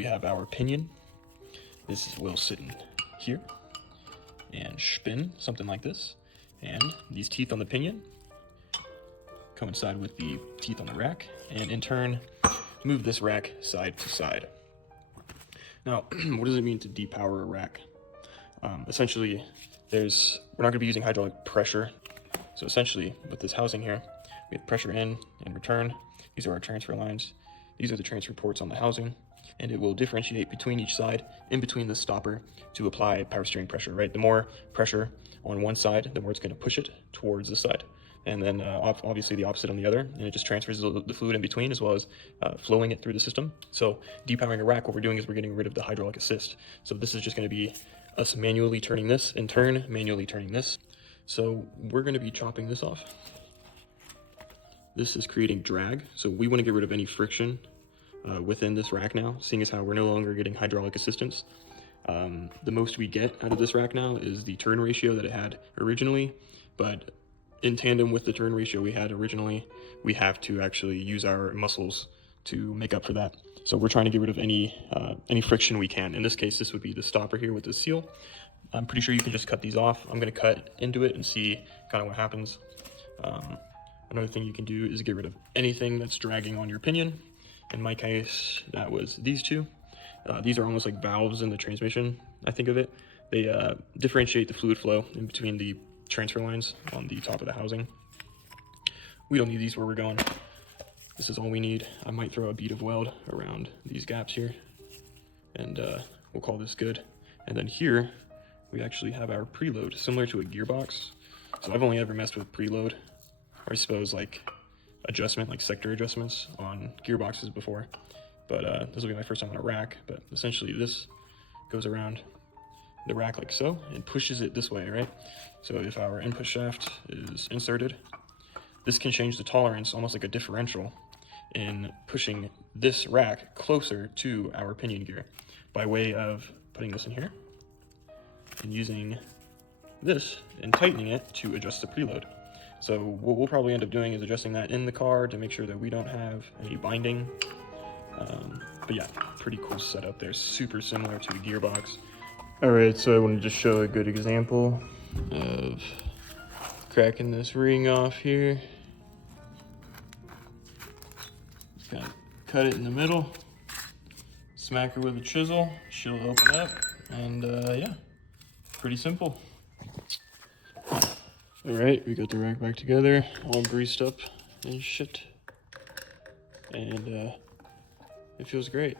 we have our pinion. This will sit in here and spin, something like this. And these teeth on the pinion coincide with the teeth on the rack, and in turn, move this rack side to side. Now, what does it mean to depower a rack? Essentially, we're not going to be using hydraulic pressure. So essentially, with this housing here, we have pressure in and return. These are our transfer lines. These are the transfer ports on the housing, and it will differentiate between each side, in between the stopper, to apply power steering pressure, right? The more pressure on one side, the more it's going to push it towards the side. And then obviously the opposite on the other, and it just transfers the fluid in between, as well as flowing it through the system. So depowering a rack, what we're doing is we're getting rid of the hydraulic assist. So this is just going to be us manually turning this, in turn manually turning this. So we're going to be chopping this off. This is creating drag, so we want to get rid of any friction within this rack now, seeing as how we're no longer getting hydraulic assistance. The most we get out of this rack now is the turn ratio that it had originally, but in tandem with the turn ratio we had originally, we have to actually use our muscles to make up for that. So we're trying to get rid of any friction we can. In this case, this would be the stopper here with the seal. I'm pretty sure you can just cut these off. I'm going to cut into it and see kind of what happens. Another thing you can do is get rid of anything that's dragging on your pinion. In my case, that was these two. These are almost like valves in the transmission, I think of it. They differentiate the fluid flow in between the transfer lines on the top of the housing. We don't need these where we're going. This is all we need. I might throw a bead of weld around these gaps here, and we'll call this good. And then here, we actually have our preload, similar to a gearbox. So I've only ever messed with preload, or I suppose like adjustment, like sector adjustments on gearboxes before. But this will be my first time on a rack. But essentially this goes around the rack like so and pushes it this way, right? So if our input shaft is inserted, this can change the tolerance, almost like a differential, in pushing this rack closer to our pinion gear by way of putting this in here and using this and tightening it to adjust the preload. So what we'll probably end up doing is adjusting that in the car to make sure that we don't have any binding. But yeah, pretty cool setup there, super similar to the gearbox. All right, so I wanted to just show a good example of cracking this ring off here. Just kind of cut it in the middle, smack her with a chisel, she'll open up, and yeah, pretty simple. All right, we got the rack back together, all greased up and shit, and it feels great.